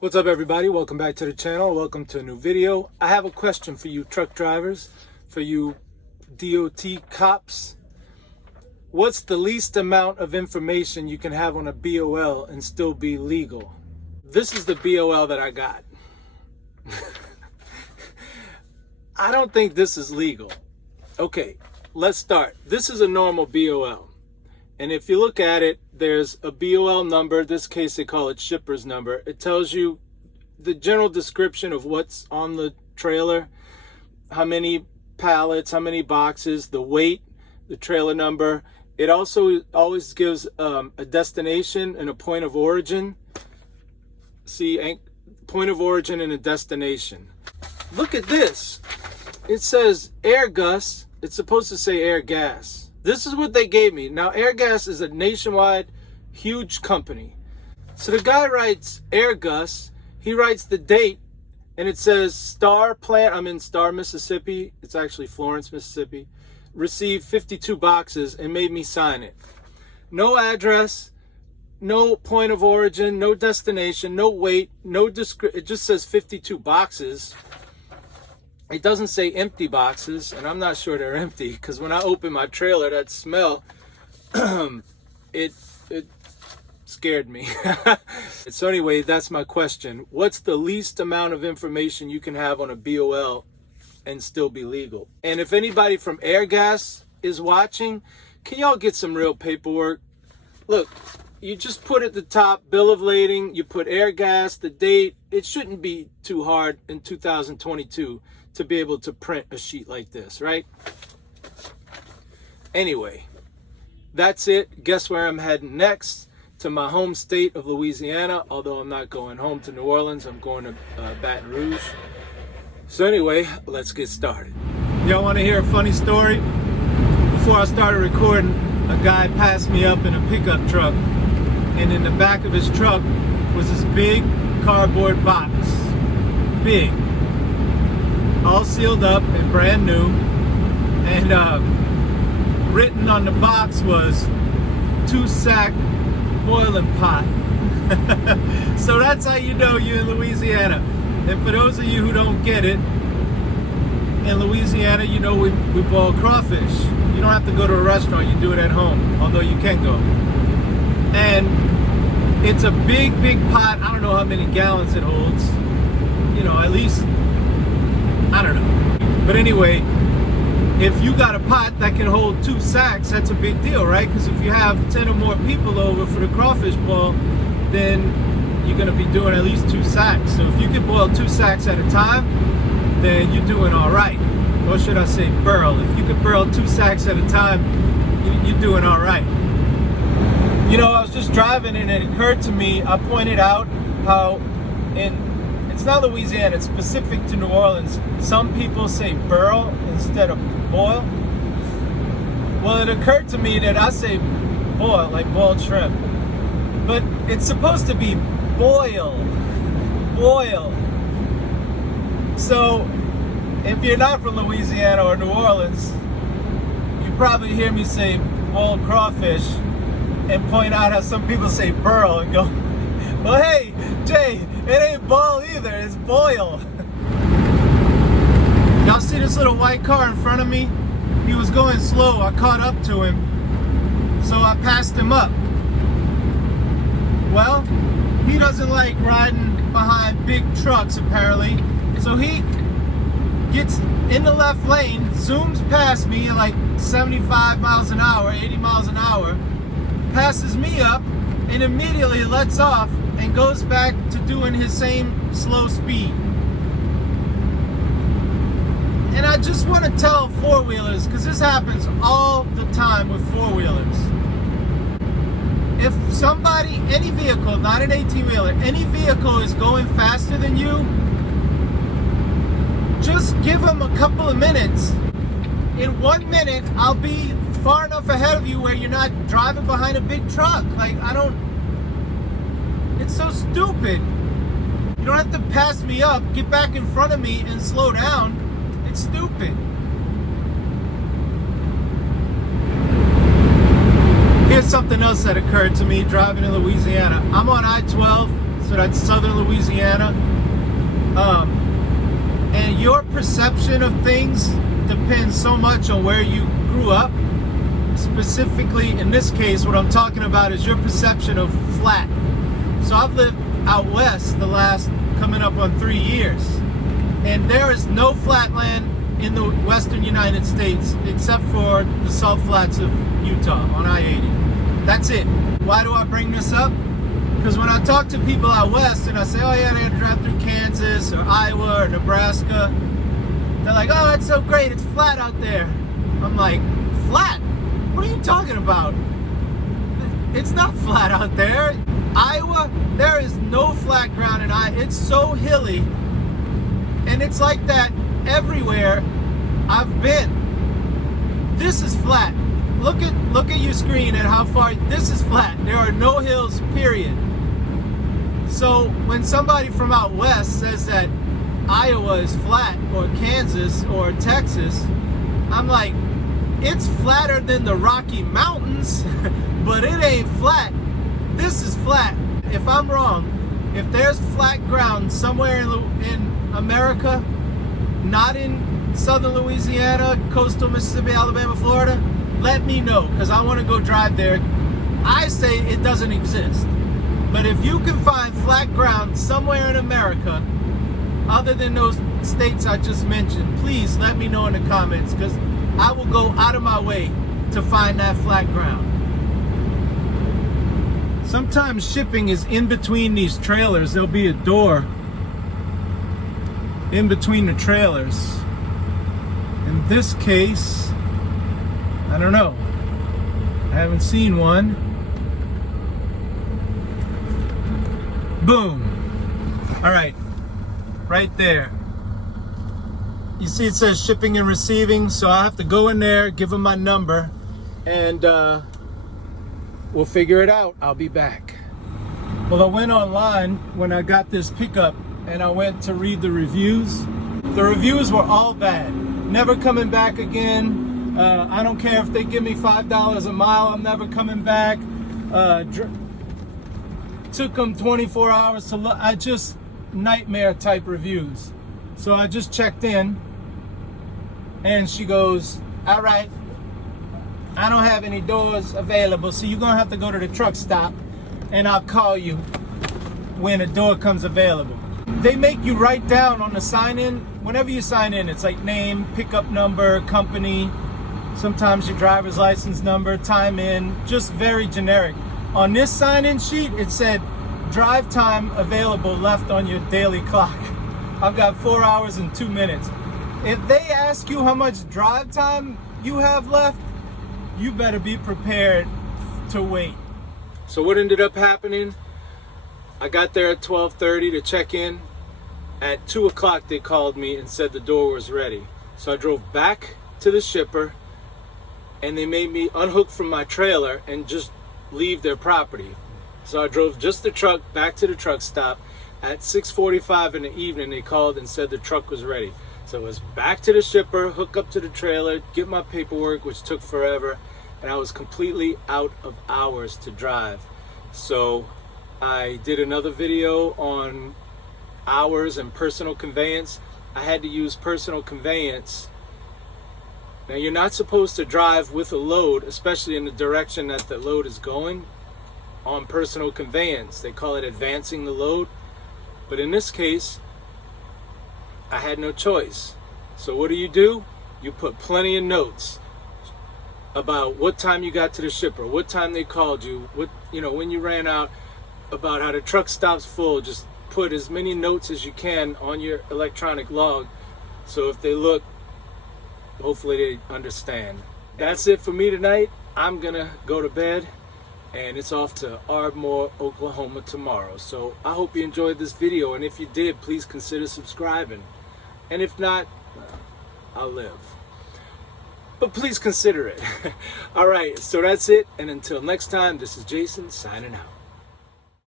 What's up, everybody? Welcome back to the channel. Welcome to a new video. I have a question for you truck drivers, for you DOT cops. What's the least amount of information you can have on a BOL and still be legal? This is the BOL that I got. I don't think this is legal. Okay, let's start. This is a normal BOL. And if you look at it, there's a BOL number. In this case, they call it shipper's number. It tells you the general description of what's on the trailer, how many pallets, how many boxes, the weight, the trailer number. It also always gives a destination and a point of origin. See, point of origin and a destination. Look at this. It says air gas. It's supposed to say air gas. This is what they gave me. Now, Airgas is a nationwide, huge company. So the guy writes Airgas. He writes the date, and it says Star Plant. I'm in Star, Mississippi. It's actually Florence, Mississippi. Received 52 boxes and made me sign it. No address, no point of origin, no destination, no weight, no description. It just says 52 boxes. It doesn't say empty boxes, and I'm not sure they're empty, because when I open my trailer, that smell, it scared me. So anyway, that's my question. What's the least amount of information you can have on a BOL and still be legal? And if anybody from Airgas is watching, can y'all get some real paperwork? Look, you just put at the top, bill of lading, you put Airgas, the date. It shouldn't be too hard in 2022 to be able to print a sheet like this, right? Anyway, that's it. Guess where I'm heading next? To my home state of Louisiana, although I'm not going home to New Orleans. I'm going to Baton Rouge. So anyway, let's get started. Y'all want to hear a funny story? Before I started recording, a guy passed me up in a pickup truck, and in the back of his truck was this big cardboard box. Big. All sealed up and brand new, and written on the box was 2-sack boiling pot. So that's how you know you're in Louisiana. And for those of you who don't get it, in Louisiana, you know we boil crawfish. You don't have to go to a restaurant, you do it at home, although you can go. And it's a big pot. I don't know how many gallons it holds, you know, at least, I don't know. But anyway, if you got a pot that can hold 2 sacks, that's a big deal, right? Because if you have 10 or more people over for the crawfish boil, then you're going to be doing at least 2 sacks. So if you can boil 2 sacks at a time, then you're doing all right. Or should I say burl? If you can burl 2 sacks at a time, you're doing all right. You know, I was just driving and it occurred to me, I pointed out how it's not Louisiana, it's specific to New Orleans. Some people say burl instead of boil. Well, it occurred to me that I say boil, like boiled shrimp. But it's supposed to be boil. Boil. So, if you're not from Louisiana or New Orleans, you probably hear me say boiled crawfish and point out how some people say burl and go, well, hey, Jay, it ain't boil either, it's boil. Y'all see this little white car in front of me? He was going slow. I caught up to him, so I passed him up. Well, he doesn't like riding behind big trucks, apparently. So he gets in the left lane, zooms past me at like 75 miles an hour, 80 miles an hour, passes me up, and immediately lets off and goes back to doing his same slow speed. And I just want to tell four-wheelers, because this happens all the time with four-wheelers. If somebody, any vehicle, not an 18-wheeler, any vehicle is going faster than you, just give them a couple of minutes. In 1 minute, I'll be far enough ahead of you where you're not driving behind a big truck. Like, it's so stupid. You don't have to pass me up, get back in front of me and slow down. It's stupid. Here's something else that occurred to me driving in Louisiana. I'm on I-12, so that's southern Louisiana. And your perception of things depends so much on where you grew up. Specifically, in this case, what I'm talking about is your perception of flat. So I've lived out west the last coming up on 3 years, and there is no flatland in the western United States except for the salt flats of Utah on I-80. That's it. Why do I bring this up? Because when I talk to people out west and I say, oh yeah, they had to drive through Kansas or Iowa or Nebraska, they're like, oh, it's so great, it's flat out there. I'm like, flat? What are you talking about? It's not flat out there. Iowa, there is no flat ground in Iowa. It's so hilly, and it's like that everywhere I've been. This is flat. Look at your screen and how far. This is flat. There are no hills, period. So when somebody from out west says that Iowa is flat, or Kansas or Texas, I'm like, it's flatter than the Rocky Mountains, but it ain't flat. This is flat. If I'm wrong, if there's flat ground somewhere in America, not in southern Louisiana, coastal Mississippi, Alabama, Florida, let me know, because I want to go drive there. I say it doesn't exist. But if you can find flat ground somewhere in America, other than those states I just mentioned, please let me know in the comments, because I will go out of my way to find that flat ground. Sometimes shipping is in between these trailers. There'll be a door in between the trailers. In this case, I don't know. I haven't seen one. Boom. All right, right there. You see it says shipping and receiving, so I have to go in there, give them my number, and we'll figure it out. I'll be back. Well, I went online when I got this pickup and I went to read the reviews. The reviews were all bad. Never coming back again. I don't care if they give me $5 a mile, I'm never coming back. Took them 24 hours to look. Nightmare type reviews. So I just checked in and she goes, all right, I don't have any doors available, so you're gonna have to go to the truck stop and I'll call you when a door comes available. They make you write down on the sign-in, whenever you sign in, it's like name, pickup number, company, sometimes your driver's license number, time in, just very generic. On this sign-in sheet, it said drive time available left on your daily clock. I've got 4 hours and 2 minutes. If they ask you how much drive time you have left, you better be prepared to wait. So what ended up happening, I got there at 12:30 to check in. At 2 o'clock they called me and said the door was ready. So I drove back to the shipper and they made me unhook from my trailer and just leave their property. So I drove just the truck back to the truck stop. At 6:45 in the evening they called and said the truck was ready. So it was back to the shipper, hook up to the trailer, get my paperwork, which took forever, and I was completely out of hours to drive. So I did another video on hours and personal conveyance. I had to use personal conveyance. Now you're not supposed to drive with a load, especially in the direction that the load is going, on personal conveyance. They call it advancing the load. But in this case, I had no choice. So what do? You put plenty of notes about what time you got to the shipper, what time they called you, when you ran out, about how the truck stops full. Just put as many notes as you can on your electronic log, so if they look, hopefully they understand. That's it for me tonight. I'm gonna go to bed, and it's off to Ardmore, Oklahoma tomorrow. So I hope you enjoyed this video, and if you did, please consider subscribing. And if not, I'll live. But please consider it. All right, so that's it, and until next time, this is Jason signing out.